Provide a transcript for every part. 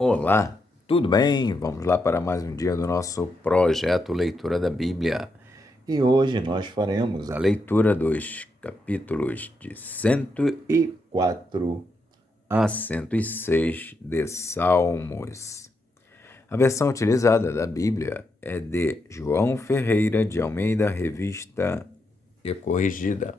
Olá, tudo bem? Vamos lá para mais um dia do nosso projeto Leitura da Bíblia. E hoje nós faremos a leitura dos capítulos de 104 a 106 de Salmos. A versão utilizada da Bíblia é de João Ferreira de Almeida, revista e corrigida.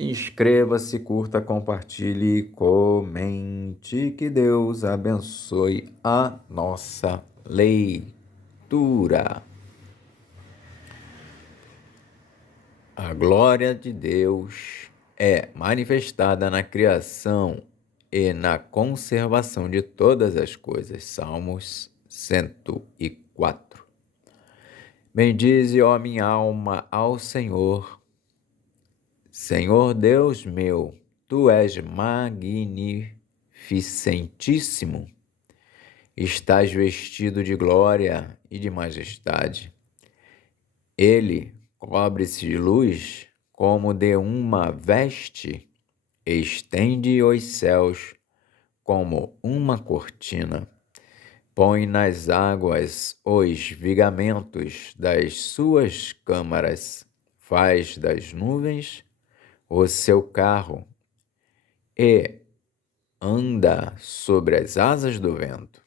Inscreva-se, curta, compartilhe, comente. Que Deus abençoe a nossa leitura. A glória de Deus é manifestada na criação e na conservação de todas as coisas. Salmos 104. Bendize, ó minha alma, ao Senhor. Senhor Deus meu, Tu és magnificentíssimo. Estás vestido de glória e de majestade. Ele cobre-se de luz como de uma veste, estende os céus como uma cortina. Põe nas águas os vigamentos das suas câmaras, faz das nuvens o seu carro e anda sobre as asas do vento.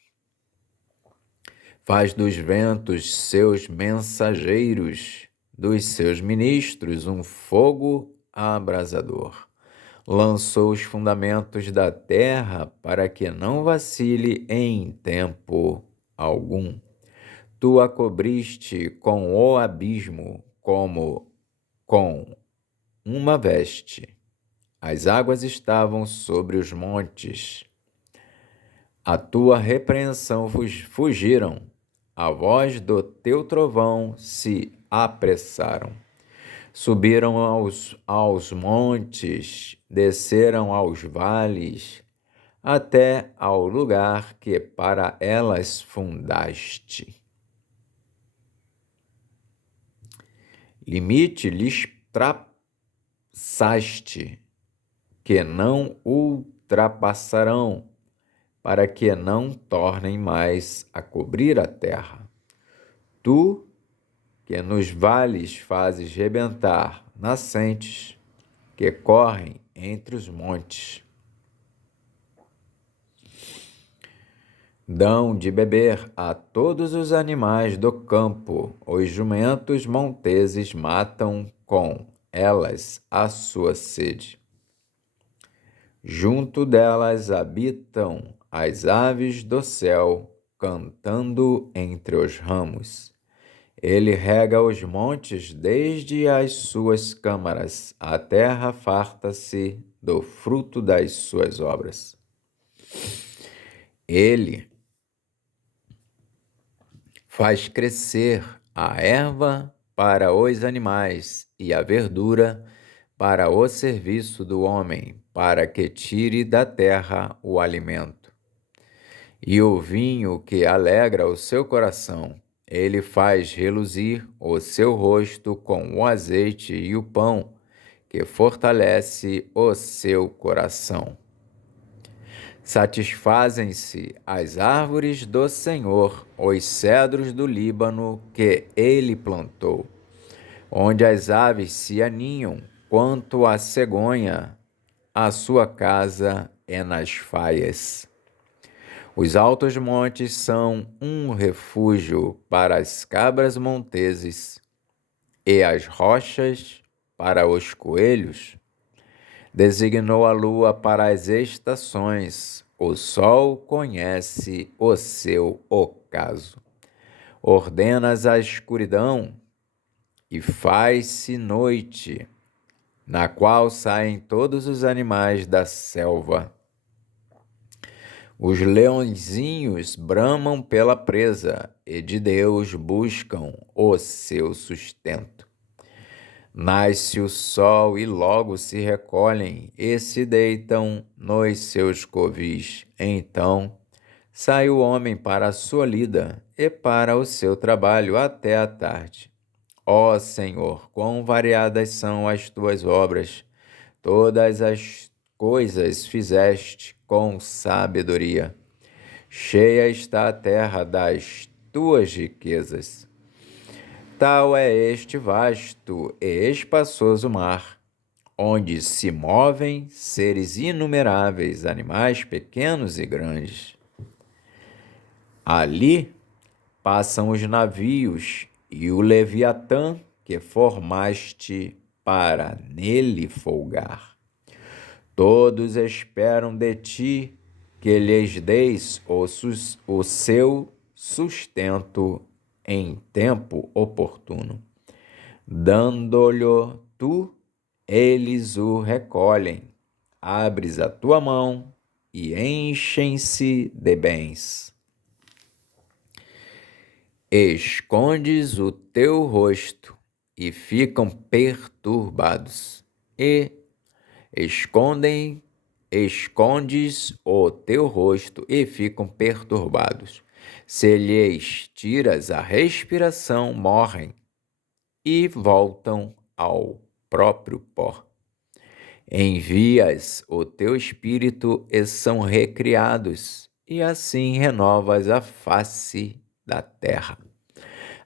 Faz dos ventos seus mensageiros, dos seus ministros um fogo abrasador. Lançou os fundamentos da terra para que não vacile em tempo algum. Tu a cobriste com o abismo como com uma veste. As águas estavam sobre os montes. A tua repreensão fugiram. A voz do teu trovão se apressaram. Subiram aos montes, desceram aos vales, até ao lugar que para elas fundaste. Limite lhes traçaste, que não ultrapassarão, para que não tornem mais a cobrir a terra. Tu, que nos vales fazes rebentar nascentes, que correm entre os montes. Dão de beber a todos os animais do campo, os jumentos monteses matam com elas a sua sede. Junto delas habitam as aves do céu, cantando entre os ramos. Ele rega os montes desde as suas câmaras, a terra farta-se do fruto das suas obras. Ele faz crescer a erva para os animais e a verdura para o serviço do homem, para que tire da terra o alimento. E o vinho que alegra o seu coração, ele faz reluzir o seu rosto com o azeite e o pão, que fortalece o seu coração. Satisfazem-se as árvores do Senhor, os cedros do Líbano que ele plantou, onde as aves se aninham, quanto a cegonha, a sua casa é nas faias. Os altos montes são um refúgio para as cabras monteses e as rochas para os coelhos. Designou a lua para as estações, o sol conhece o seu ocaso. Ordenas a escuridão e faz-se noite, na qual saem todos os animais da selva. Os leõezinhos bramam pela presa e de Deus buscam o seu sustento. Nasce o sol e logo se recolhem e se deitam nos seus covis. Então sai o homem para a sua lida e para o seu trabalho até a tarde. Ó Senhor, quão variadas são as tuas obras! Todas as coisas fizeste com sabedoria. cheia está a terra das tuas riquezas. Tal é este vasto e espaçoso mar, onde se movem seres inumeráveis, animais pequenos e grandes. Ali passam os navios e o Leviatã que formaste para nele folgar. Todos esperam de ti que lhes deis o seu sustento em tempo oportuno. Dando-lhe tu, eles o recolhem. Abres a tua mão e enchem-se de bens. Escondes o teu rosto e ficam perturbados, e escondes o teu rosto e ficam perturbados. Se lhes tiras a respiração, morrem e voltam ao próprio pó. Envias o teu espírito e são recriados, e assim renovas a face da terra.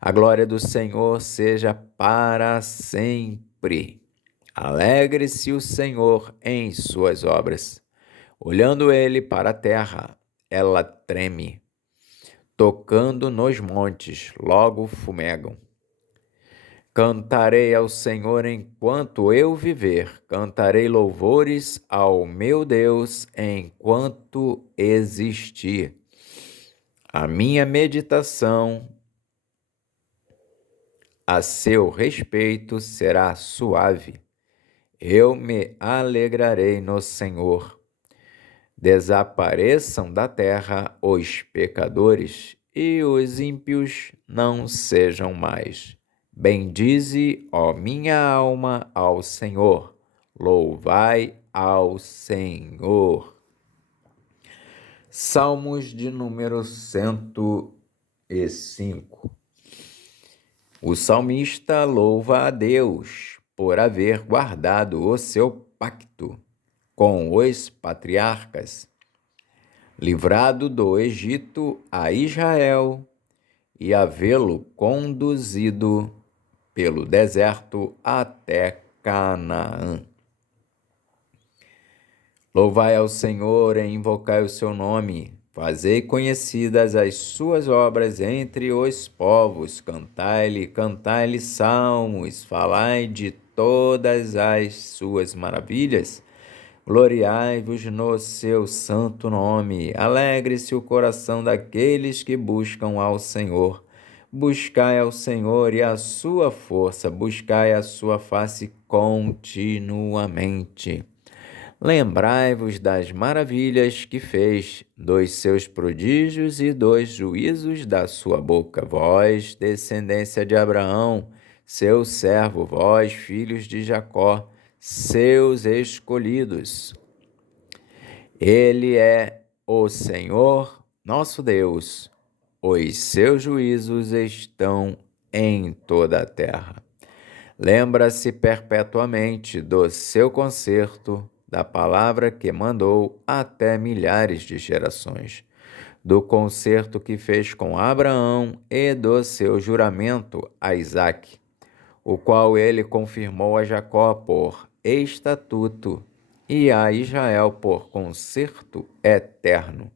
A glória do Senhor seja para sempre. Alegre-se o Senhor em suas obras. Olhando ele para a terra, ela treme. Tocando nos montes, logo fumegam. Cantarei ao Senhor enquanto eu viver, cantarei louvores ao meu Deus enquanto existir. A minha meditação a seu respeito será suave. Eu me alegrarei no Senhor. Desapareçam da terra os pecadores e os ímpios não sejam mais. Bendize, ó minha alma, ao Senhor. Louvai ao Senhor. Salmos de número 105. O salmista louva a Deus por haver guardado o seu pacto com os patriarcas, livrado do Egito a Israel e havê-lo conduzido pelo deserto até Canaã. Louvai ao Senhor e invocai o seu nome. Fazei conhecidas as suas obras entre os povos. Cantai-lhe salmos. Falai de todas as suas maravilhas. Gloriai-vos no seu santo nome. Alegre-se o coração daqueles que buscam ao Senhor. Buscai ao Senhor e a sua força. Buscai a sua face continuamente. Lembrai-vos das maravilhas que fez, dos seus prodígios e dos juízos da sua boca. Vós, descendência de Abraão, seu servo, vós, filhos de Jacó, seus escolhidos. Ele é o Senhor, nosso Deus. Os seus juízos estão em toda a terra. Lembra-se perpetuamente do seu concerto, da palavra que mandou até milhares de gerações, do concerto que fez com Abraão e do seu juramento a Isaque, o qual ele confirmou a Jacó por estatuto e a Israel por concerto eterno,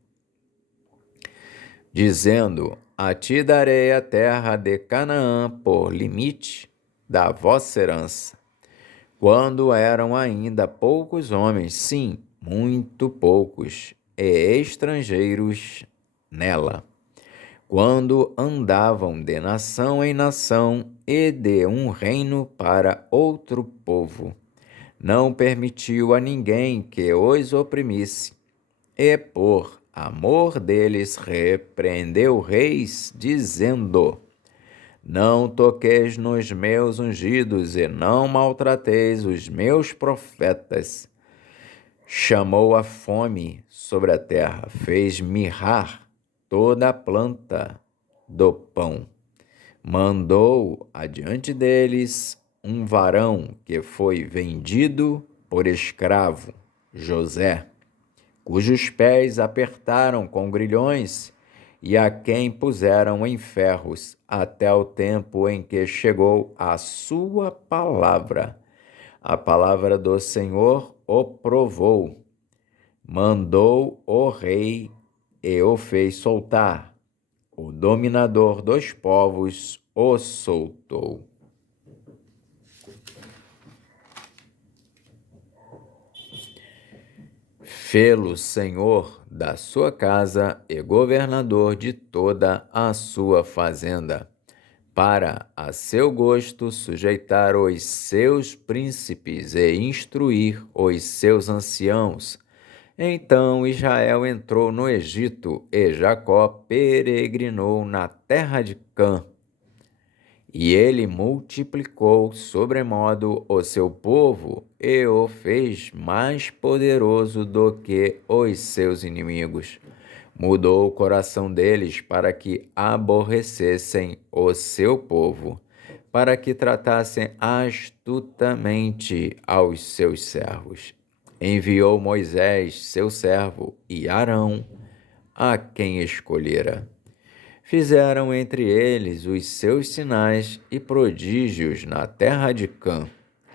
dizendo: a ti darei a terra de Canaã por limite da vossa herança. Quando eram ainda poucos homens, sim, muito poucos, e estrangeiros nela, quando andavam de nação em nação e de um reino para outro povo, não permitiu a ninguém que os oprimisse, e por amor deles repreendeu reis, dizendo: não toqueis nos meus ungidos e não maltrateis os meus profetas. Chamou a fome sobre a terra, fez mirrar toda a planta do pão. Mandou adiante deles um varão que foi vendido por escravo, José, cujos pés apertaram com grilhões e a quem puseram em ferros, até o tempo em que chegou a sua palavra. A palavra do Senhor o provou, mandou o rei e o fez soltar. O dominador dos povos o soltou. Fê-lo senhor da sua casa e governador de toda a sua fazenda, para a seu gosto sujeitar os seus príncipes e instruir os seus anciãos. Então Israel entrou no Egito e Jacó peregrinou na terra de Cã. E ele multiplicou sobremodo o seu povo e o fez mais poderoso do que os seus inimigos. Mudou o coração deles para que aborrecessem o seu povo, para que tratassem astutamente aos seus servos. Enviou Moisés, seu servo, e Arão, a quem escolhera. Fizeram entre eles os seus sinais e prodígios na terra de Cã.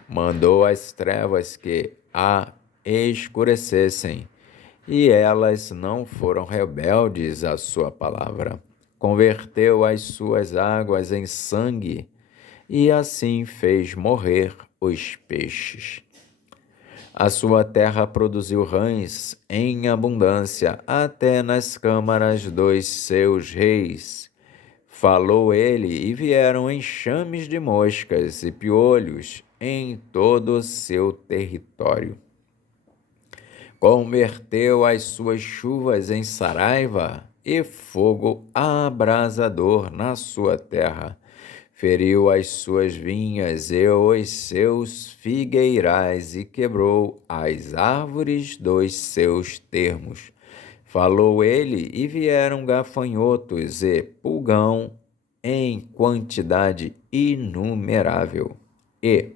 Mandou as trevas que a escurecessem, e elas não foram rebeldes à sua palavra. Converteu as suas águas em sangue, e assim fez morrer os peixes. A sua terra produziu rãs em abundância, até nas câmaras dos seus reis. Falou ele, e vieram enxames de moscas e piolhos em todo o seu território. Converteu as suas chuvas em saraiva e fogo abrasador na sua terra. Feriu as suas vinhas e os seus figueirais e quebrou as árvores dos seus termos. Falou ele, e vieram gafanhotos e pulgão em quantidade inumerável. E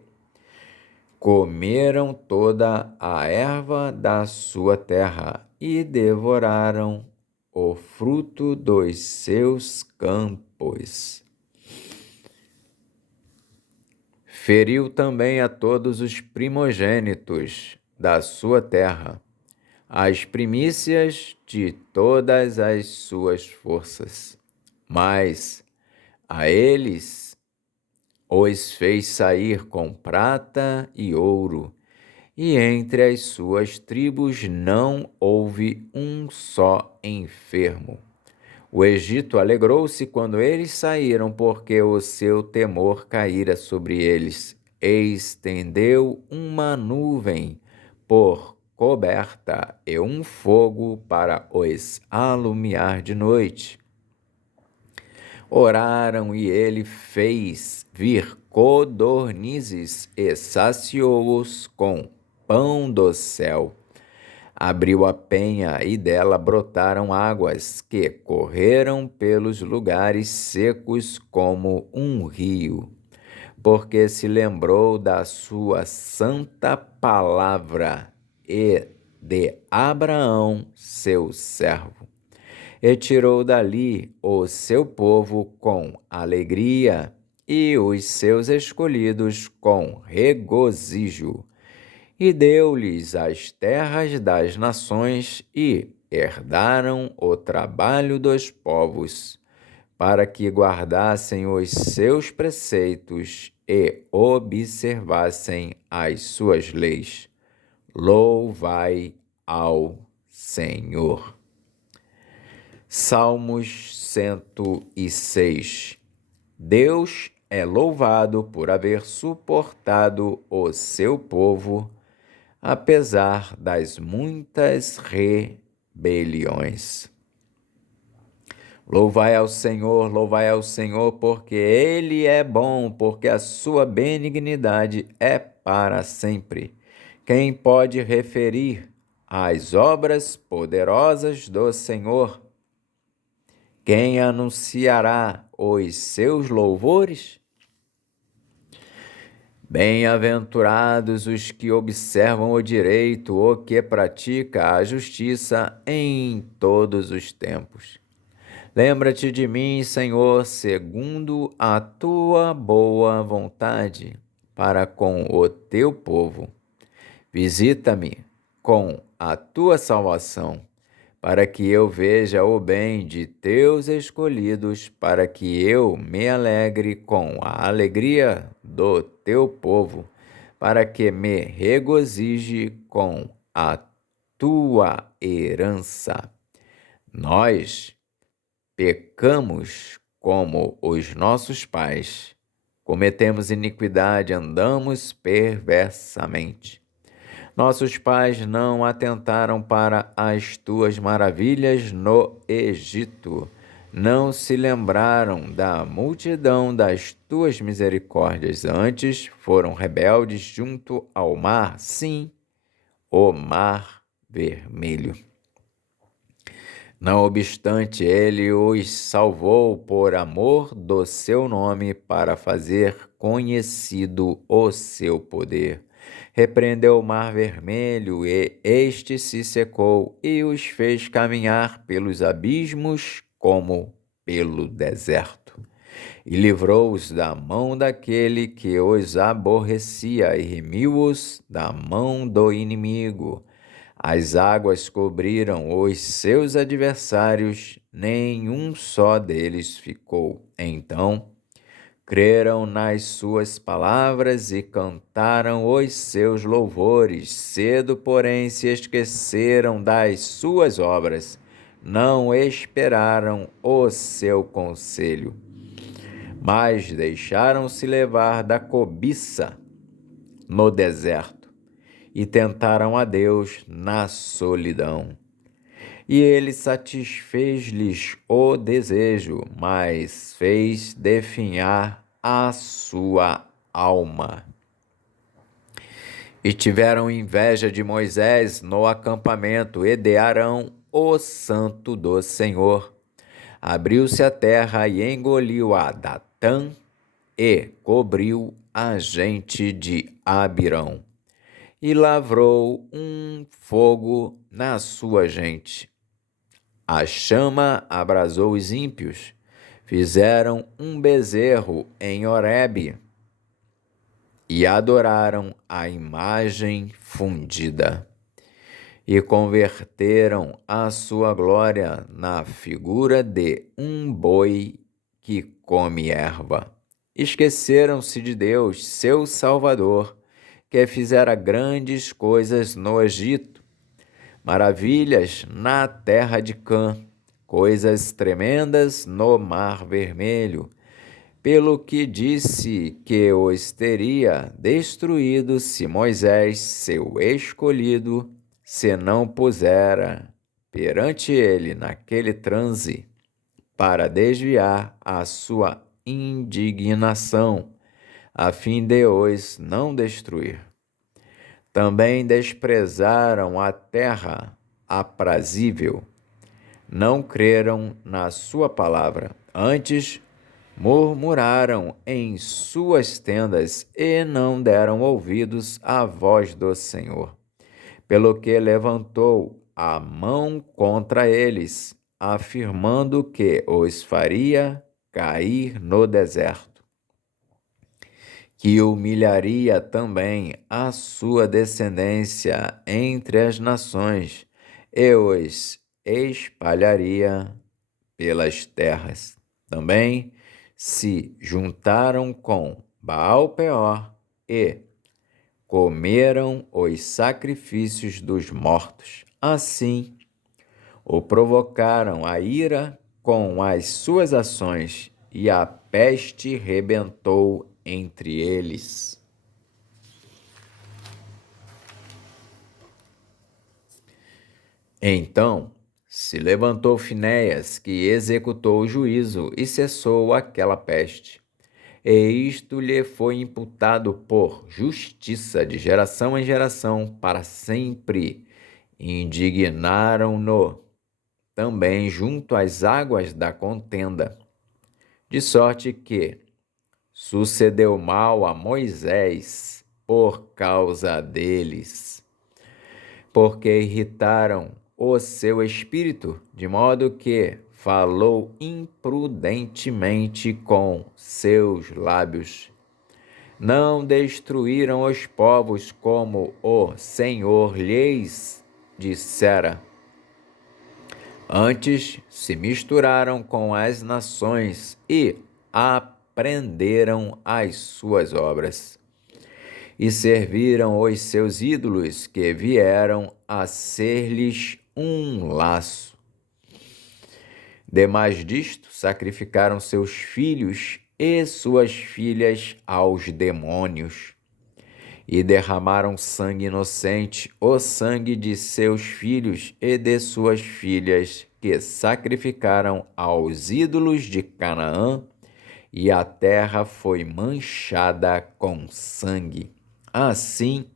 comeram toda a erva da sua terra e devoraram o fruto dos seus campos. Feriu também a todos os primogênitos da sua terra, as primícias de todas as suas forças. Mas a eles os fez sair com prata e ouro, e entre as suas tribos não houve um só enfermo. O Egito alegrou-se quando eles saíram, porque o seu temor caíra sobre eles, e estendeu uma nuvem por coberta e um fogo para os alumiar de noite. Oraram, e ele fez vir codornizes e saciou-os com pão do céu. Abriu a penha, e dela brotaram águas que correram pelos lugares secos como um rio, porque se lembrou da sua santa palavra e de Abraão, seu servo. E tirou dali o seu povo com alegria e os seus escolhidos com regozijo. E deu-lhes as terras das nações, e herdaram o trabalho dos povos, para que guardassem os seus preceitos e observassem as suas leis. Louvai ao Senhor. Salmos 106. Deus é louvado por haver suportado o seu povo, apesar das muitas rebeliões. Louvai ao Senhor, porque Ele é bom, porque a sua benignidade é para sempre. Quem pode referir as obras poderosas do Senhor? Quem anunciará os seus louvores? Bem-aventurados os que observam o direito, o que pratica a justiça em todos os tempos. Lembra-te de mim, Senhor, segundo a tua boa vontade, para com o teu povo. Visita-me com a tua salvação, para que eu veja o bem de teus escolhidos, para que eu me alegre com a alegria do teu povo, para que me regozije com a tua herança. Nós pecamos como os nossos pais, cometemos iniquidade, andamos perversamente. Nossos pais não atentaram para as tuas maravilhas no Egito, não se lembraram da multidão das tuas misericórdias, antes foram rebeldes junto ao mar, sim, o mar vermelho. Não obstante, ele os salvou por amor do seu nome, para fazer conhecido o seu poder. Repreendeu o mar vermelho, e este se secou, e os fez caminhar pelos abismos como pelo deserto. E livrou-os da mão daquele que os aborrecia, e remiu-os da mão do inimigo. As águas cobriram os seus adversários, nenhum só deles ficou. Então creram nas suas palavras e cantaram os seus louvores. Cedo, porém, se esqueceram das suas obras, não esperaram o seu conselho, mas deixaram-se levar da cobiça no deserto e tentaram a Deus na solidão. E ele satisfez-lhes o desejo, mas fez definhar a sua alma. E tiveram inveja de Moisés no acampamento e de Arão, o santo do Senhor. Abriu-se a terra e engoliu a Datã e cobriu a gente de Abirão. E lavrou um fogo na sua gente. A chama abrasou os ímpios. Fizeram um bezerro em Horebe e adoraram a imagem fundida. E converteram a sua glória na figura de um boi que come erva. Esqueceram-se de Deus, seu Salvador, que fizera grandes coisas no Egito, maravilhas na terra de Cã, coisas tremendas no mar vermelho, pelo que disse que os teria destruído se Moisés, seu escolhido, se não pusera perante ele naquele transe, para desviar a sua indignação, a fim de os não destruir. Também desprezaram a terra aprazível, não creram na sua palavra, antes murmuraram em suas tendas e não deram ouvidos à voz do Senhor, pelo que levantou a mão contra eles, afirmando que os faria cair no deserto, que humilharia também a sua descendência entre as nações e os espalharia pelas terras. Também se juntaram com Baal-peor e comeram os sacrifícios dos mortos. Assim, o provocaram a ira com as suas ações, e a peste rebentou entre eles. Então se levantou Finéias, que executou o juízo, e cessou aquela peste. E isto lhe foi imputado por justiça de geração em geração, para sempre. Indignaram-no também junto às águas da contenda, de sorte que sucedeu mal a Moisés por causa deles, porque irritaram o seu espírito, de modo que falou imprudentemente com seus lábios. Não destruíram os povos como o Senhor lhes dissera. Antes se misturaram com as nações e aprenderam as suas obras. E serviram os seus ídolos, que vieram a ser-lhes um laço. Demais disto, sacrificaram seus filhos e suas filhas aos demônios, e derramaram sangue inocente, o sangue de seus filhos e de suas filhas, que sacrificaram aos ídolos de Canaã, e a terra foi manchada com sangue. Assim,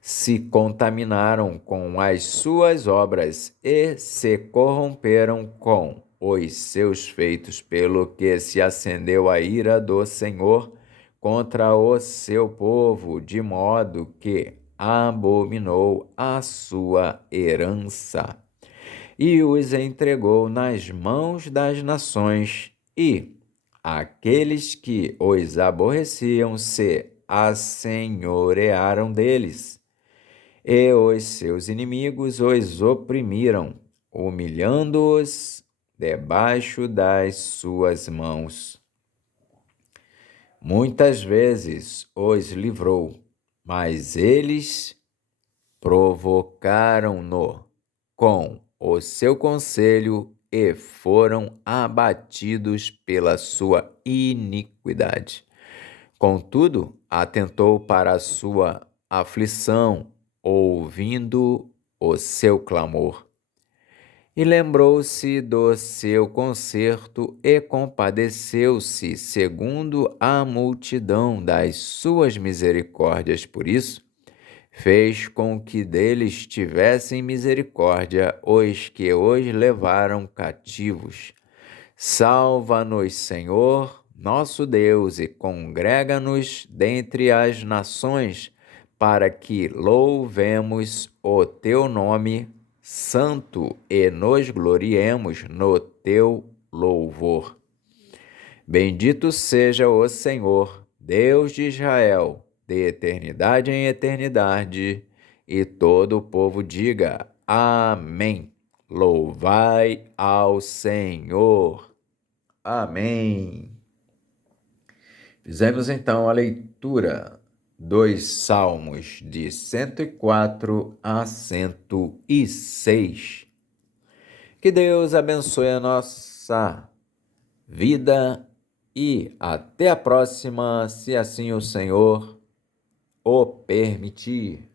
se contaminaram com as suas obras e se corromperam com os seus feitos, pelo que se acendeu a ira do Senhor contra o seu povo, de modo que abominou a sua herança e os entregou nas mãos das nações, e aqueles que os aborreciam se assenhorearam deles, e os seus inimigos os oprimiram, humilhando-os debaixo das suas mãos. Muitas vezes os livrou, mas eles provocaram-no com o seu conselho e foram abatidos pela sua iniquidade. Contudo, atentou para a sua aflição, ouvindo o seu clamor. E lembrou-se do seu conserto e compadeceu-se segundo a multidão das suas misericórdias. Por isso, fez com que deles tivessem misericórdia os que os levaram cativos. Salva-nos, Senhor, nosso Deus, e congrega-nos dentre as nações, para que louvemos o teu nome santo e nos gloriemos no teu louvor. Bendito seja o Senhor, Deus de Israel, de eternidade em eternidade, e todo o povo diga: Amém. Louvai ao Senhor. Amém. Fizemos então a leitura dos Salmos de 104 a 106. Que Deus abençoe a nossa vida e até a próxima, se assim o Senhor o permitir.